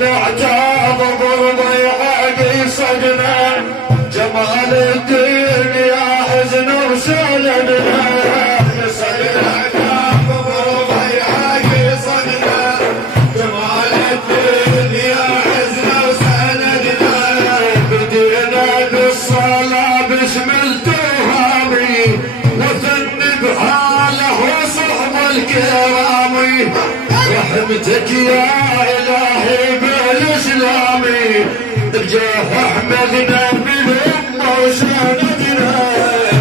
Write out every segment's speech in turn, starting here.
نعتاب بالضيعة قصدنا جمال الدين يا حزن وسندنا نعتاب بالضيعة قصدنا جمال الدين يا حزن وسندنا بدينا بالصلاة باسم التهامي وثني بحاله وصحب الكرامي رحمتك يا إلهي بالإسلامي بجاه أحمدنا بالأمة وسندنا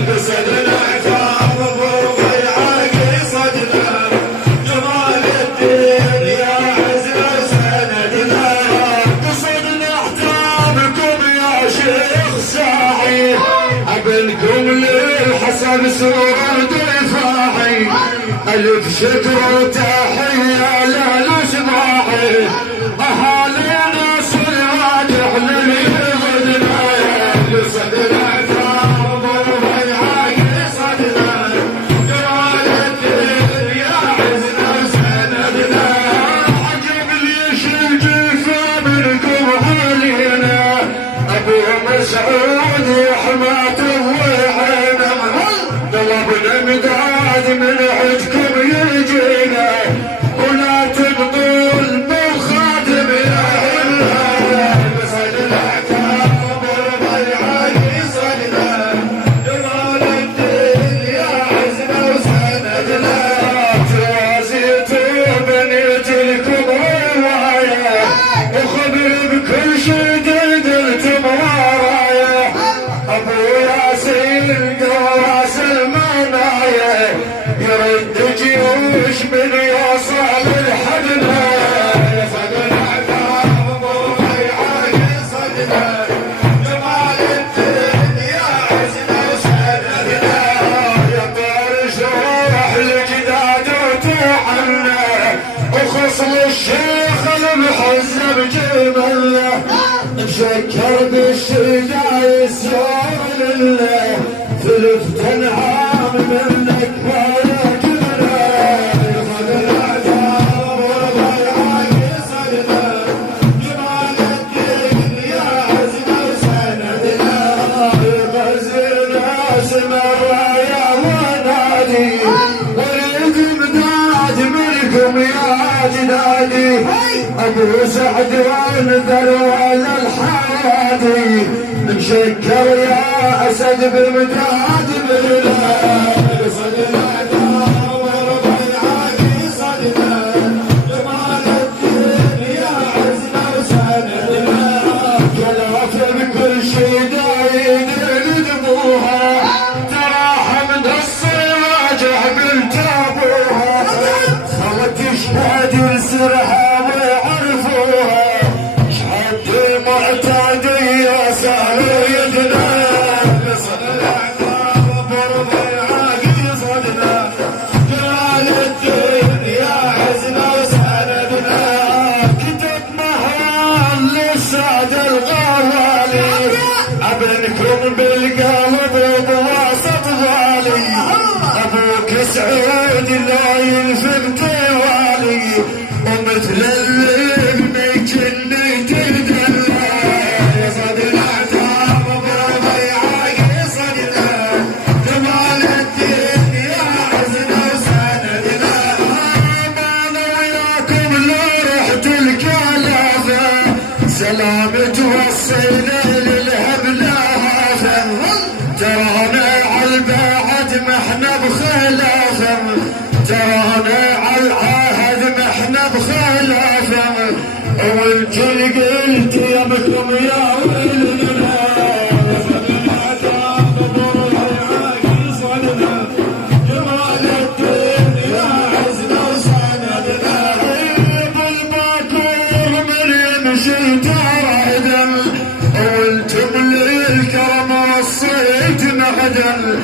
بسدنا عتاب بالضيعة قصدنا جمال الدين يا عزنا وسندنا قصدنا احترامكم يا شيخ ساعي أبنكم للحسن سرور دفاعي ألف شكر وتحية للإسماعي أهالينا صلوات لليمنا لصدنا عتاب بالضيعة قصدنا جمال الدين يا عزنا وسندنا عجب ليش الجفا منكم علينا أبو مسعود يحماته وعينه طلبنا مداد من عندكم يجينا ولا تبطل بالخادم يا عنا بسدنا عتاب بالضيعة قصدنا جمال الدين يا عزنا وسندنا توازيتوا بنيت لكم رواية وخبر بكل شي دلتم ورايا ابو ياسين قواس المنايا يرد جيوش من يوصل لحدنا يصدنا عتاب بالضيعة قصدنا جمال الدين يا عزنا وسندنا يا طارش روح الجداد وتوحنا وخصل الشيخ المحزب جمله نشكر بالشجاع السور لله ثلث تنعام منك ولا جبنا يصدنا عتاب بالضيعة قصدنا جمال الدين يا عزنا وسندنا غزلنا سمى الراية ونادي وريد مداد منكم يا جدادي ابو سعد ذروال الحادي نشكر يا اسد بمداد بالله صدنا عتاب بالضيعة قصدنا جمال الدين يا عزنا وسندنا كلاف بكل شي دايد ندبوها تراها من الصراجع بنت ابوها خلت تشهد لسرها معتادية سهل يدنا بصدنا عتاب بالضيعة قصدنا جمال الدين يا عزنا وسندنا كتب مهران للسادة الغوالي ابنكم بالقلب بواسط غالي ابوك سعود لا ينفق توالي ومثل اللي بنيجني تدلى يصدنا عتاب بالضيعة قصدنا جمال الدين يا عزنا وسندنا انا وياكم لو رحت الكلافة سلام توصينا للهبلة هذا ترانا عالبعد ما احنا بخلافة ترانا عالعهد ما احنا بخلافة وانت اللي قلت يا بكم يا ولدنا يصدنا عتاب بالضيعة قصدنا جمال الدين يا عزنا وسندنا بالباكور من يمشي تردل وانتم للكرم وصيت معدل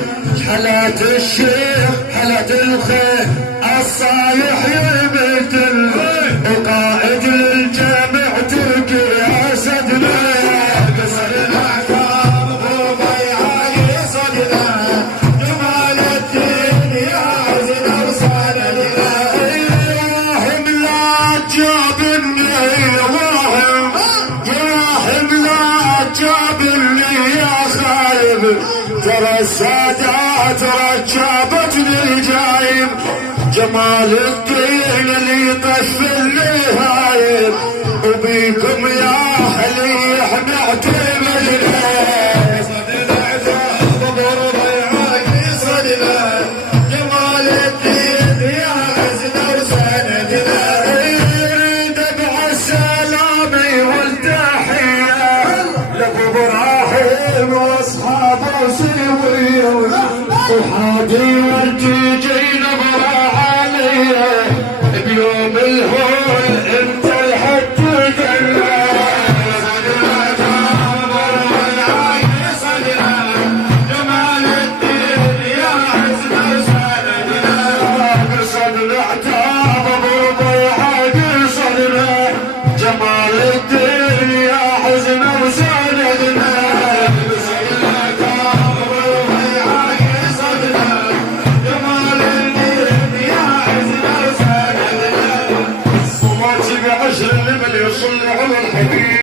حلات الشيخ حلات الخير الصالح يبتل وقائد للجامع تركي يا سدنا بسدنا عتاب بالضيعة قصدنا جمال الدين يا عزنا وسندنا ترى السادات رجابة الجايم جمال الدين اللي يطف النهايم وبيكم يا اهلي احنا اعتمدنا جمال الدين يا عزنا وسندنا يريد بعالسلام والتحية لابو ابراهيم واصحابه سويه وحادي والجيجي نبرة عليه بيوم الهول انت الحد جنة جمال الدين يا عزنا وسندنا قصدنا عتاب ابو ضيعة قصدنا جمال الدين يا عزنا وسندنا عشر اللي يصلي على الحبيب